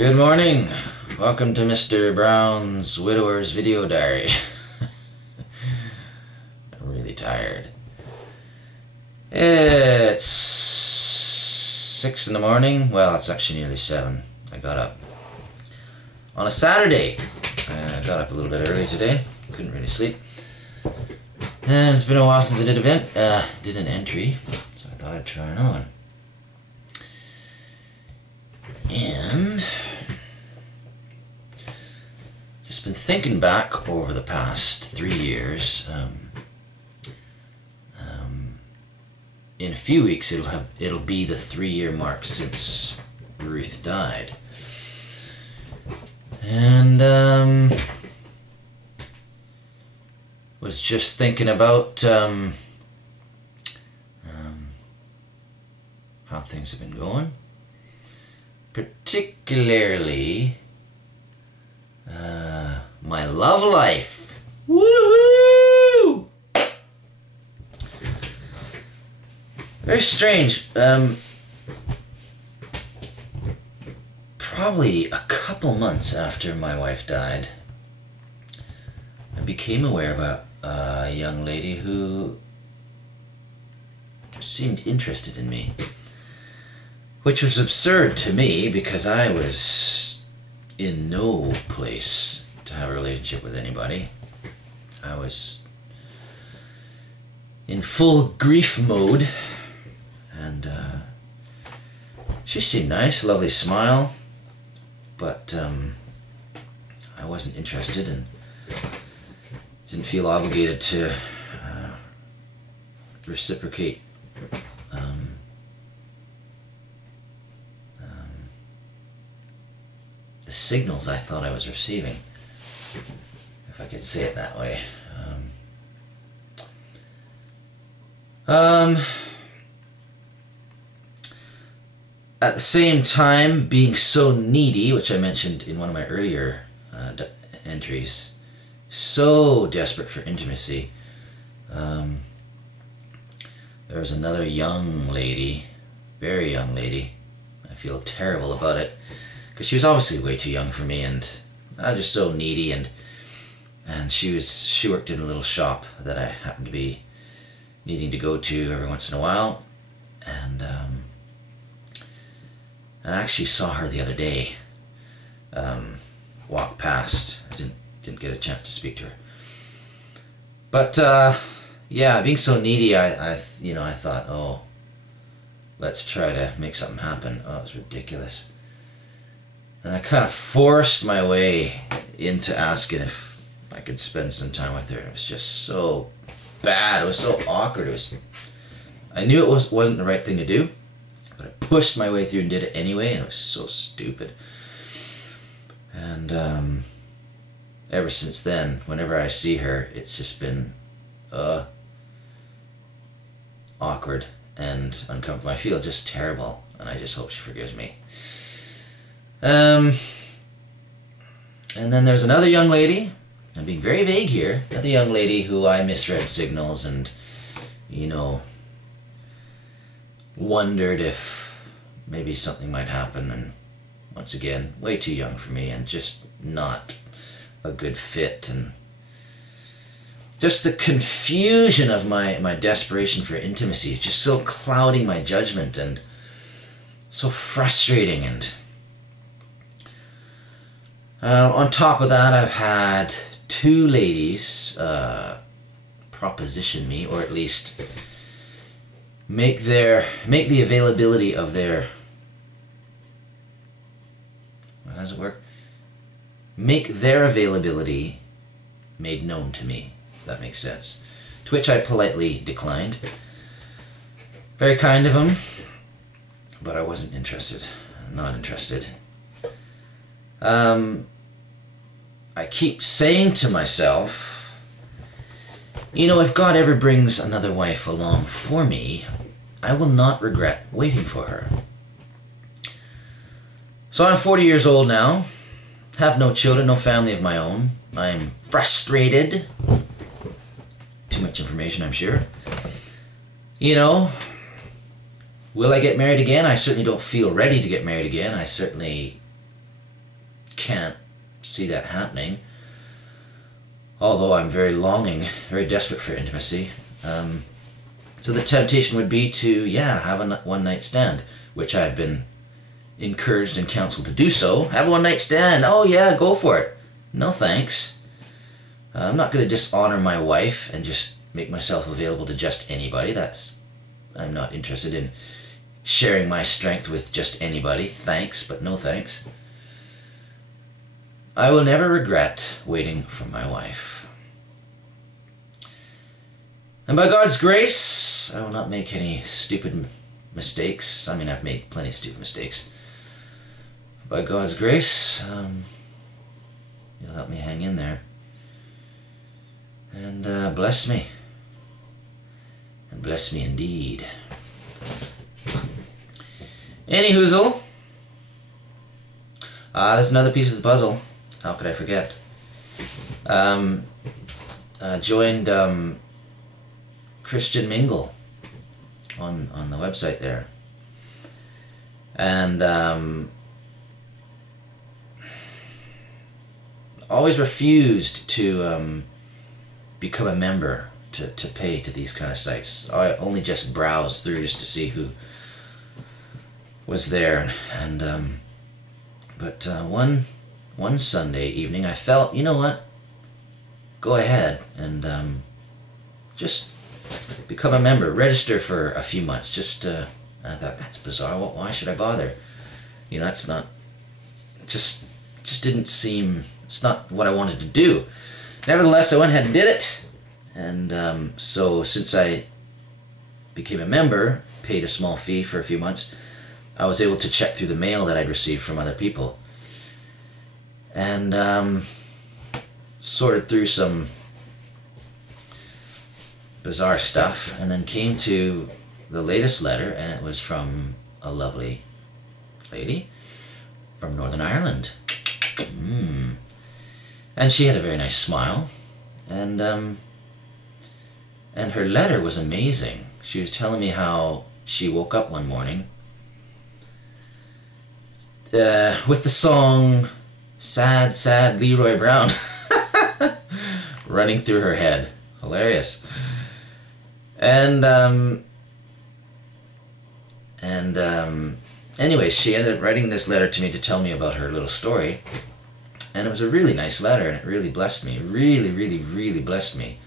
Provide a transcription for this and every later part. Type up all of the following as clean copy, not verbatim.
Good morning. Welcome to Mr. Brown's Widower's Video Diary. I'm really tired. It's 6 in the morning. Well, it's actually nearly 7. I got up on a Saturday. I got up a little bit early today. Couldn't really sleep. And it's been a while since I did an entry, so I thought I'd try another one. And just been thinking back over the past 3 years. In a few weeks, it'll be the 3-year mark since Ruth died, and was just thinking about how things have been going. Particularly my love life. Woohoo! Very strange. Probably a couple months after my wife died, I became aware of a young lady who seemed interested in me. Which was absurd to me because I was in no place to have a relationship with anybody. I was in full grief mode, and she seemed nice, lovely smile, but I wasn't interested and didn't feel obligated to reciprocate the signals I thought I was receiving, if I could say it that way. At the same time, being so needy, which I mentioned in one of my earlier entries, so desperate for intimacy. There was another young lady, very young lady. I feel terrible about it, because she was obviously way too young for me, and I was just so needy, and she worked in a little shop that I happened to be needing to go to every once in a while, and I actually saw her the other day, walk past. I didn't get a chance to speak to her, but yeah, being so needy, I thought, oh, let's try to make something happen. Oh, it was ridiculous. And I kind of forced my way into asking if I could spend some time with her. It was just so bad. It was so awkward. I knew it wasn't the right thing to do, but I pushed my way through and did it anyway, and it was so stupid. And ever since then, whenever I see her, it's just been awkward and uncomfortable. I feel just terrible, and I just hope she forgives me. And then there's another young lady, I'm being very vague here, another young lady who I misread signals and, wondered if maybe something might happen, and once again, way too young for me and just not a good fit, and just the confusion of my desperation for intimacy, just so clouding my judgment and so frustrating. And on top of that, I've had 2 ladies proposition me, or at least make the availability of their, how does it work? Make their availability made known to me, if that makes sense. To which I politely declined. Very kind of them, but I wasn't interested. Not interested. I keep saying to myself, if God ever brings another wife along for me, I will not regret waiting for her. So I'm 40 years old now, have no children, no family of my own. I'm frustrated. Too much information, I'm sure. Will I get married again? I certainly don't feel ready to get married again. I certainly can't see that happening. Although I'm very longing, very desperate for intimacy. So the temptation would be to, have a one-night stand, which I've been encouraged and counseled to do so. Have a one-night stand. Oh yeah, go for it. No thanks. I'm not going to dishonor my wife and just make myself available to just anybody. I'm not interested in sharing my strength with just anybody. Thanks, but no thanks. I will never regret waiting for my wife. And by God's grace, I will not make any stupid mistakes. I mean, I've made plenty of stupid mistakes. By God's grace, you'll help me hang in there. And bless me. And bless me indeed. Any hoozle. There's another piece of the puzzle. How could I forget? Joined Christian Mingle on the website there. And always refused to become a member, to pay to these kind of sites. I only just browsed through just to see who was there. And but one Sunday evening I felt, you know what, go ahead and just become a member, register for a few months. And I thought, that's bizarre, why should I bother? You know, that's not, just didn't seem, it's not what I wanted to do. Nevertheless, I went ahead and did it. And so since I became a member, paid a small fee for a few months, I was able to check through the mail that I'd received from other people. And sorted through some bizarre stuff, and then came to the latest letter, and it was from a lovely lady from Northern Ireland. And she had a very nice smile, and her letter was amazing. She was telling me how she woke up one morning with the song Sad, Sad Leroy Brown running through her head. Hilarious. And anyway, she ended up writing this letter to me to tell me about her little story. And it was a really nice letter, and it really blessed me. Really, really, really blessed me.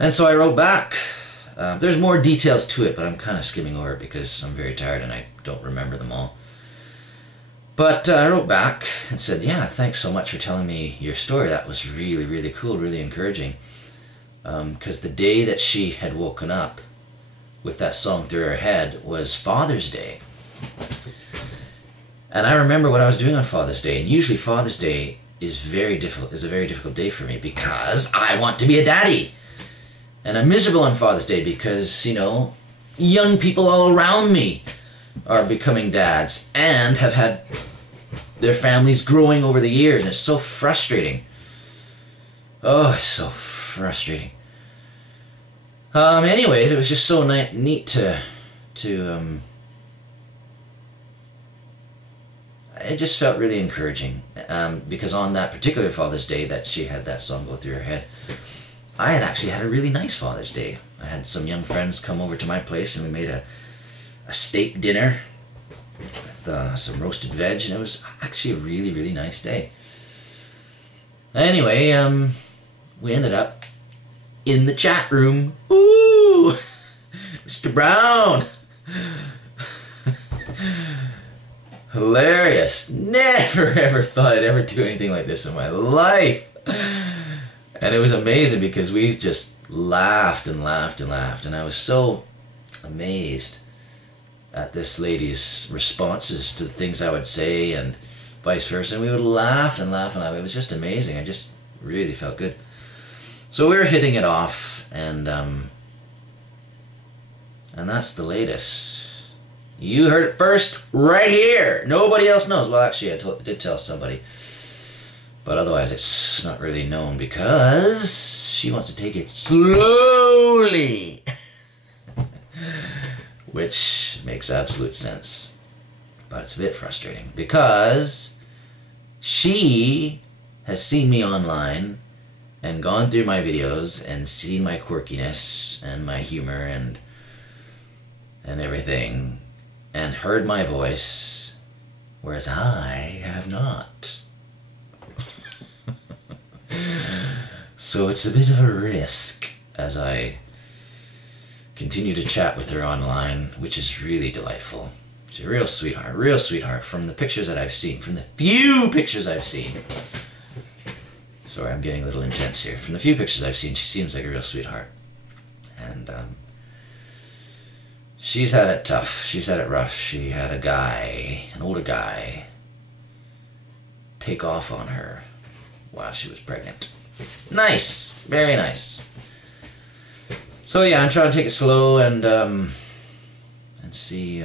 And so I wrote back. There's more details to it, but I'm kind of skimming over it because I'm very tired and I don't remember them all. But I wrote back and said, yeah, thanks so much for telling me your story. That was really, really cool, really encouraging. Because the day that she had woken up with that song through her head was Father's Day. And I remember what I was doing on Father's Day. And usually Father's Day is a very difficult day for me because I want to be a daddy. And I'm miserable on Father's Day because, you know, young people all around me are becoming dads and have had their families growing over the years, and it's so frustrating. Oh, it's so frustrating. Anyways, it was just so neat to it just felt really encouraging, because on that particular Father's Day that she had that song go through her head, I had actually had a really nice Father's Day. I had some young friends come over to my place and we made a steak dinner with some roasted veg, and it was actually a really, really nice day. Anyway, we ended up in the chat room. Ooh! Mr. Brown! Hilarious. Never ever thought I'd ever do anything like this in my life. And it was amazing because we just laughed and laughed and laughed, and I was so amazed at this lady's responses to the things I would say and vice versa, and we would laugh and laugh and laugh. It was just amazing. I just really felt good. So we were hitting it off, and that's the latest. You heard it first right here. Nobody else knows. Well, actually, I did tell somebody, but otherwise it's not really known because she wants to take it slowly. Which makes absolute sense. But it's a bit frustrating because She has seen me online and gone through my videos and seen my quirkiness and my humor and everything, and heard my voice, whereas I have not. So it's a bit of a risk as I continue to chat with her online, which is really delightful. She's a real sweetheart from the pictures that I've seen, from the few pictures I've seen. Sorry, I'm getting a little intense here. From the few pictures I've seen, she seems like a real sweetheart. And she's had it tough. She's had it rough. She had a guy, an older guy, take off on her while she was pregnant. Nice. Very nice. So yeah, I'm trying to take it slow and see